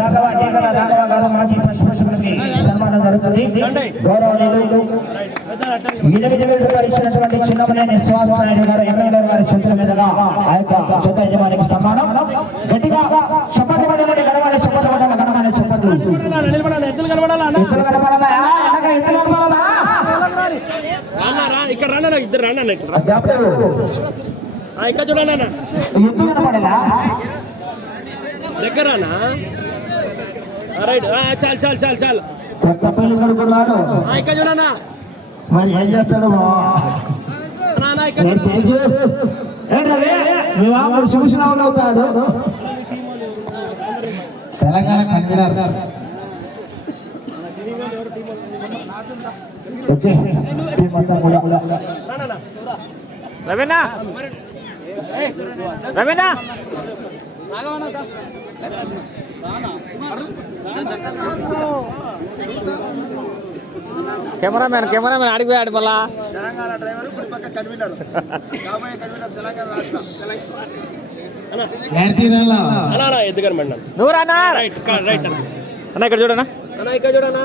రాఘవ గారు మాజీ పశుపశువులకి సన్మానం జరుగుతుంది. గౌరవనీయులు 8,000 రూపాయలు ఇచ్చినటువంటి చిన్నమనేని శ్వాస నాయుడు గారు ఎమ్మెల్యే గారి చేతుల మీదుగా ఆ యొక్క జత యజమానికి సన్మానం. గట్టిగా చప్పట్లు పడాలని గడవాలి, చప్పట్లు పడాలి, గడవాలి, చప్పట్లు ఎత్తులు కనబడాలా, ఎత్తులు కనబడాలా. ఇక్కడ రానా, ఇద్దరు రానా, ఇక్కడ చూడనా, ఎత్తు కనబడేలా దగ్గరానా. రైట్, చాలు చాలు చాలు చాలు. కొత్త పెళ్లి కొడుకున్నాడు, ఇక్కడ చూడనా. మరి ఏం చేస్తాడు శివశ్రావులు అవుతాడు. తెలంగాణ కన్వీనర్ రవీనా రవీనా కెమెరామెన్ అడిగిపోయాడు మళ్ళా. నువ్వు రానా అన్న, ఇక్కడ చూడనా, ఇక్కడ చూడనా.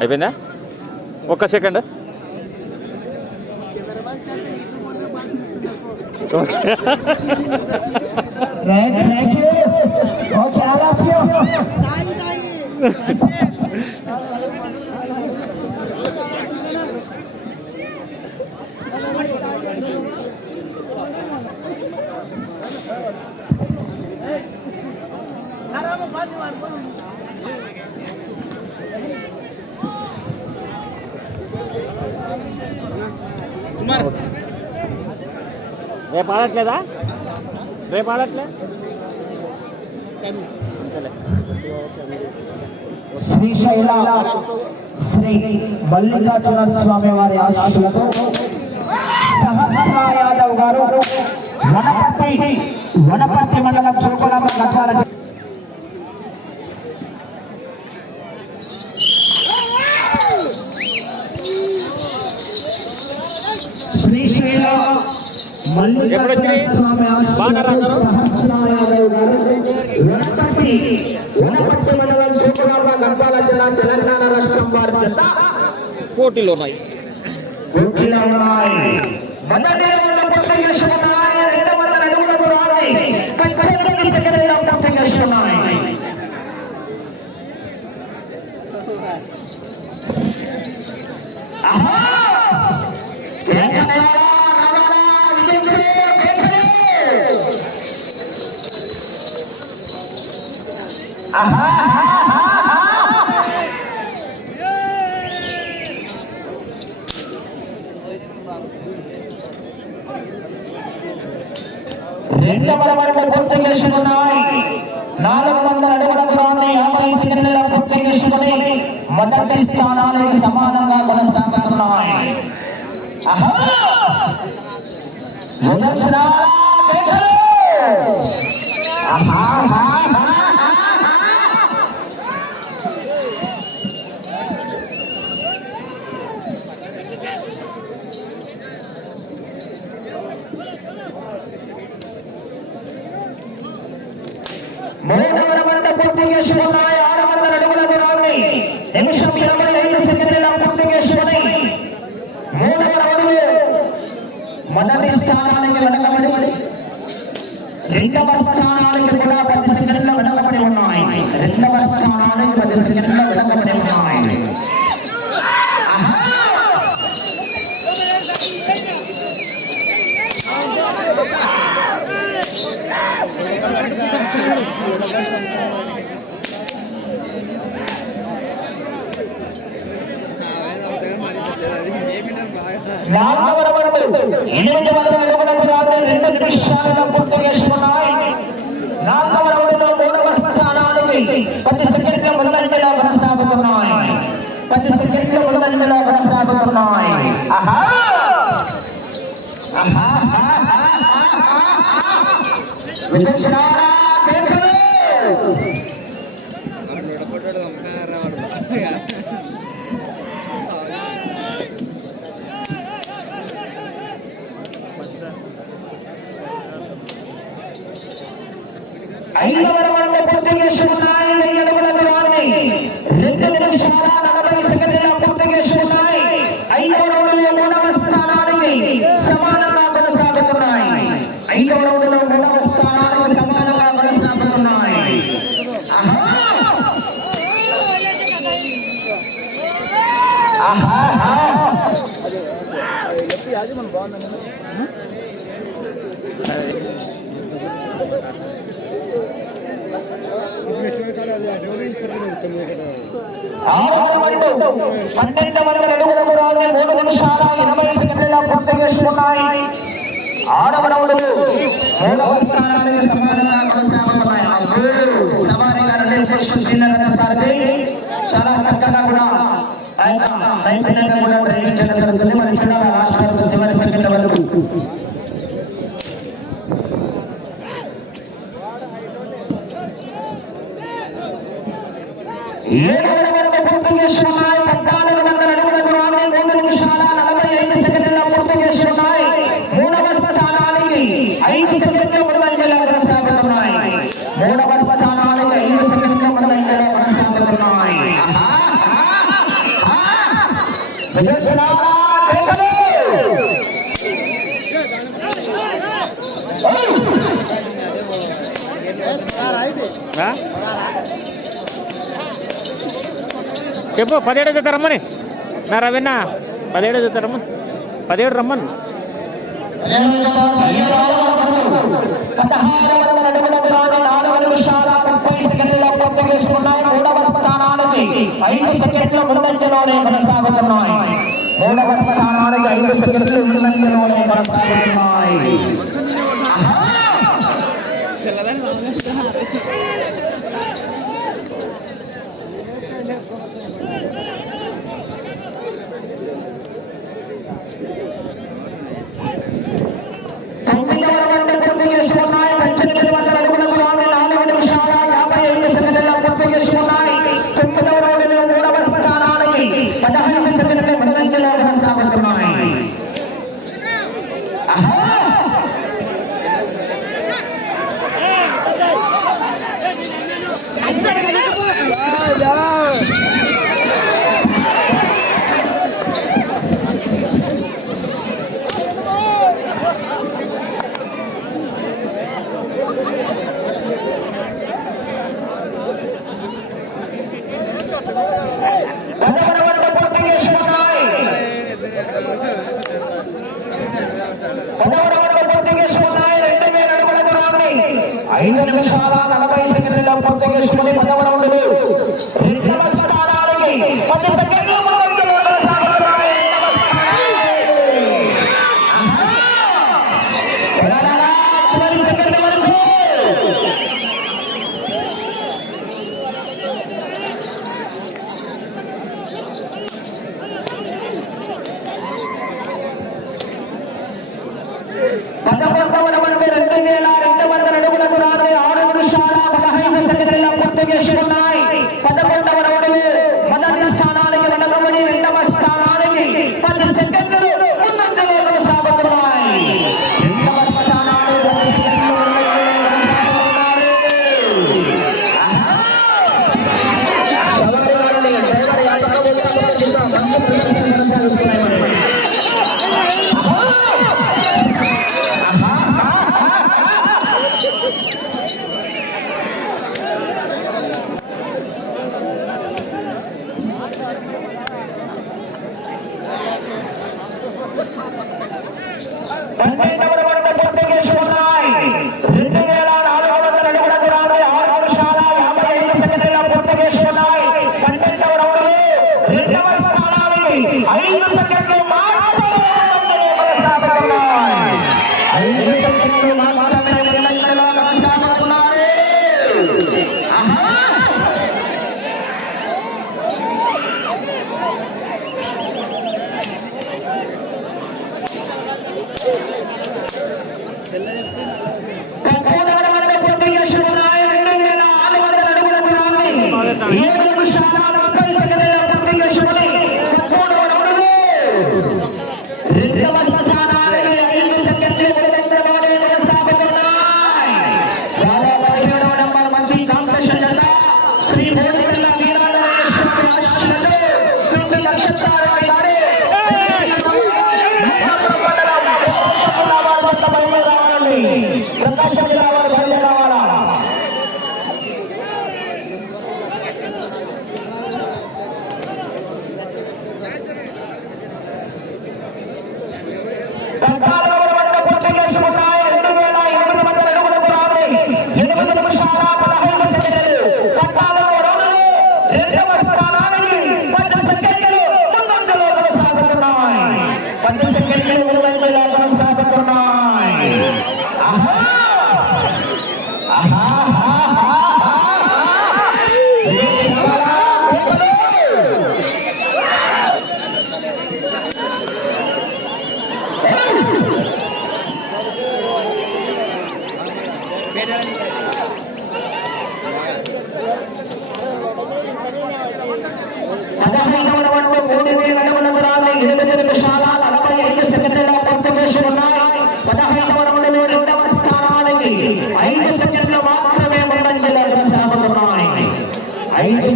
అయిపోయిందా? ఒక్క సెకండ్. రేపు ఆడట్లేదా? రేపు ఆడట్లే. శ్రీశైల శ్రీ మల్లికార్జున స్వామి వారి ఆశీస్సులతో సహస్ర యాదవ్ గారు వనపర్తి మండలం సోకలాంబ గద్వాల శ్రీశైల మల్లికార్జున స్వామి ఆశీస్సులతో సహస్ర యాదవ్ గారు వనపర్తి మండలం సోకలాంబ గద్వాల జిల్లా తెలంగాణ రాష్ట్రం వారి జత పోటీలు ఉన్నాయి. రెండవ రౌండ్ పూర్తి చేసుకున్నాయి. 400 అడుగుల దూరాన్ని 50 సెకండ్లలో పూర్తి చేసుకుని మొదటి స్థానానికి సమానంగా కొనసాగుతున్నాయి. మూడవ రౌండ్ పూర్తి చేసుకున్నాయి. 600 అడుగుల దూరాన్ని నిమిషం 25 సెకండ్లలో పూర్తి చేసుకుని మూడవ రౌండ్ మొదటి స్థానానికి వెనకబడి రెండవ స్థానానికి కూడా 10 సెకండ్ల వెనకబడి ఉన్నాయి. రెండవ స్థానానికి 10 సెకండ్ల వెనకబడి ఉన్నాయి. నాలుగవ రౌండ్ 800 అడుగుల దూరాన్ని 2 నిమిషాలలో పూర్తి చేసుకున్నాయి. నాలుగవ రౌండ్లో మూడవ స్థానానికి 10 సెకండ్ల ముందంజలో కొనసాగుతున్నాయి. 10 సెకండ్ల ముందంజలో కొనసాగుతున్నాయి. ఐదవ రౌండ్ పూర్తి చేసుకున్నాయి. 1000 అడుగుల దూరాన్ని 2 నిమిషాల 40 సెకండ్ల పూర్తి చేసుకున్నాయి. ఐదవ రౌండ్లో మూడవ స్థానానికి సమానంగా కొనసాగుతున్నాయి. ఐదవ రౌండ్లో మూడవ స్థానానికి సమానంగా కొనసాగుతున్నాయి. చాలా చక్కగా కూడా ట్రైనింగ్ చేయడం జరుగుతుంది. మరి చూడాలి రాష్ట్రాలకు చివరి సెకండ్ల వరకు. పూర్తి చేస్తున్నాయి. 1400 అడుగుల దూరాన్ని 3 నిమిషాల 45 సెకండ్ల పూర్తి చేస్తున్నాయి. మూడవ స్థానానికి 5 సెకండ్ల ముందంజలో కొనసాగుతున్నాయి. మూడవ స్థానానికి 5 సెకండ్ల ముందంజలో కొనసాగుతున్నాయి. చెప్పు 17 జత రమ్మని నా రవీణ 17 జత రమ్మని 17 రమ్మని. 1600 అడుగుల దూరాన్ని 4 నిమిషాల 30 సెకండ్ల పూర్తి చేసుకున్నాయి. మూడవ స్థానానికి 5 సెకండ్ల ముందంజలోనే కొనసాగుతున్నాయి. మూడవ స్థానానికి 5 సెకండ్ల ముందంజలోనే కొనసాగుతున్నాయి.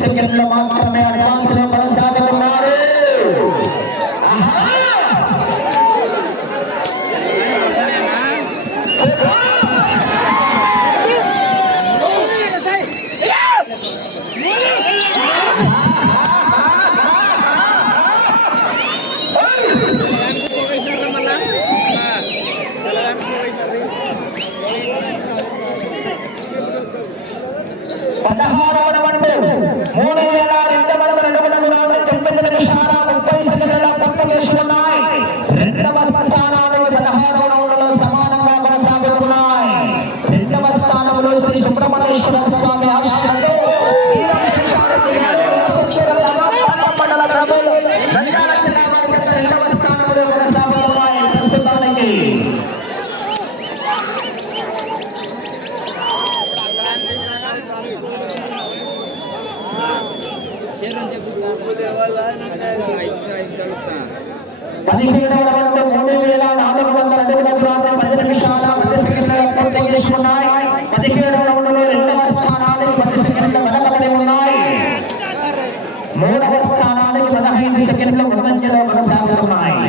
సెకండ్లు మాత్రమే అడ్వాన్స్ లో కొనసాగుతున్నారు. మూడవ స్థానానికి 15 సెకండ్లు ముందంజలో కొనసాగుతున్నాయి.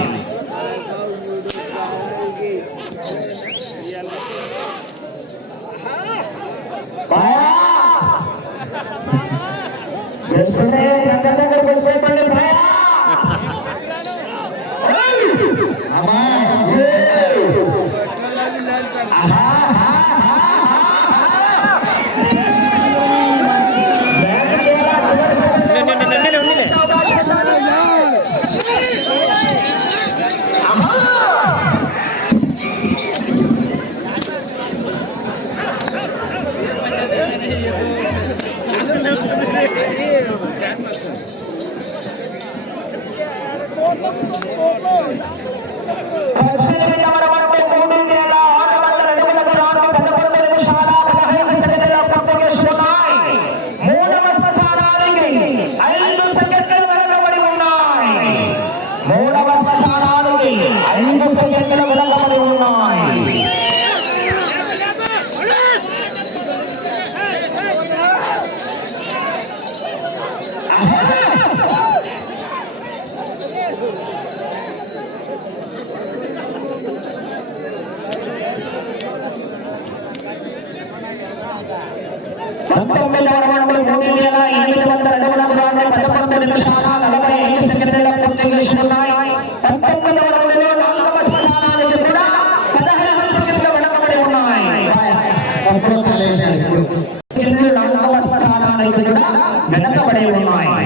వెనకబడి ఉన్నాయి.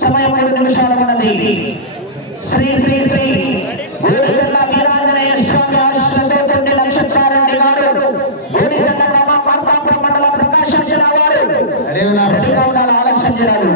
సమయం 5 నిమిషాల ఉన్నది. శ్రీ శ్రీ శ్రీ గోడిచెల్ల వీరాంజనేయ స్వామి ఆశీస్సులతో నక్షత్రారెడ్డి గారు గోడిచెల్ల గ్రామ మార్కాపురం మండల ప్రకాశం జిల్లా వారు రెడీగా ఉండాలి. ఆలస్యం చేయాలి.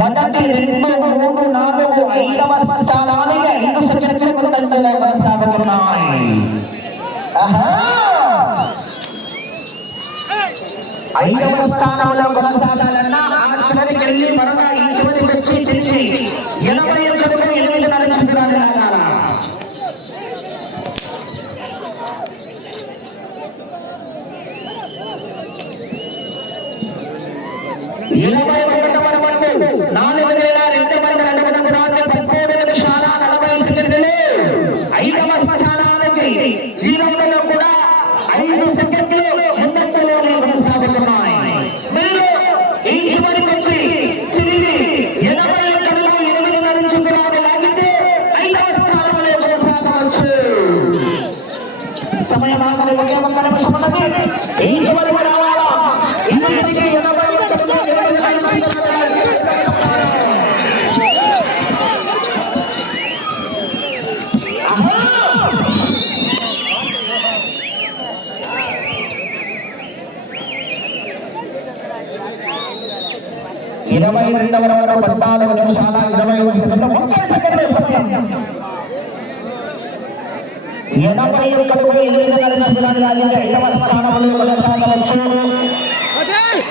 మొదటి 2, 3, 4, 5వ స్థానానికి 5 సెకండ్లు ముందంజలో కొనసాగుతున్నాయి. 5వ స్థానంలో కొనసాగాలన్నా ఆ చివరికి వెళ్ళి మరొక ఈ చివరికి వచ్చి తిరిగి 81 నడుచుకున్నాడు. 5వ స్థానానికి ఈ రౌండ్లో కూడా 5 సెకండ్లు ముందంజలో కొనసాగుతున్నాయి. మీరు ఈ 22వ రౌండ్ 14 నిమిషాల 25 సెకండ్లు 30 సెకండ్ల సమయం 81 8 లాగిన 5వ స్థానంలో కొనసాగవచ్చు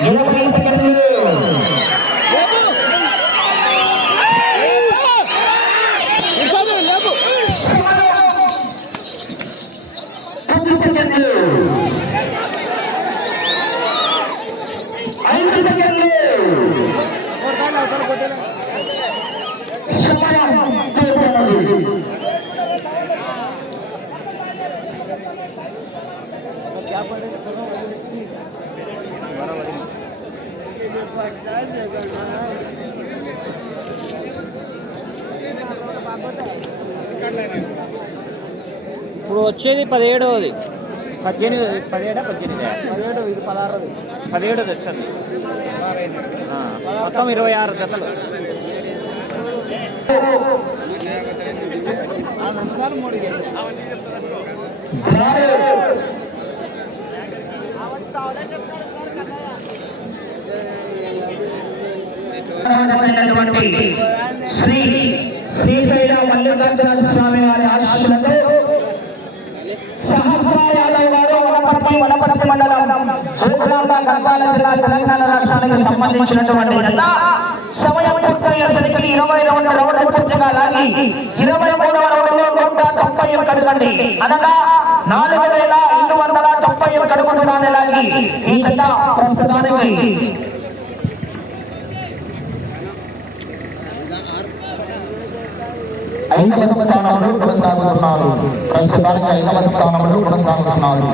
20 సెకండ్లు ఇప్పుడు వచ్చేది 17వ 17 ఇది 17 వచ్చింది మొత్తం 26 జతలు. శ్రీశైల మల్లికార్జున స్వామి వారి ఆశీస్సులతో సహస్రాయాదవ్ గారు వనపర్తి మండలం సూర్యాపేట గద్వాల జిల్లా తెలంగాణ రాష్ట్రానికి సంబంధించినటువంటి జత సమయం పూర్తయ్యేసరికి 22 రౌండ్లు పూర్తిగా లాగి 23వ రౌండ్లో 191 కండి అనగా 4291 అడుగులు లాగి ఈ జత ప్రస్తుతానికి 5వ స్థానంలో కొనసాగుతున్నారు. ప్రస్తుతానికి 5వ స్థానంలో కొనసాగుతున్నారు.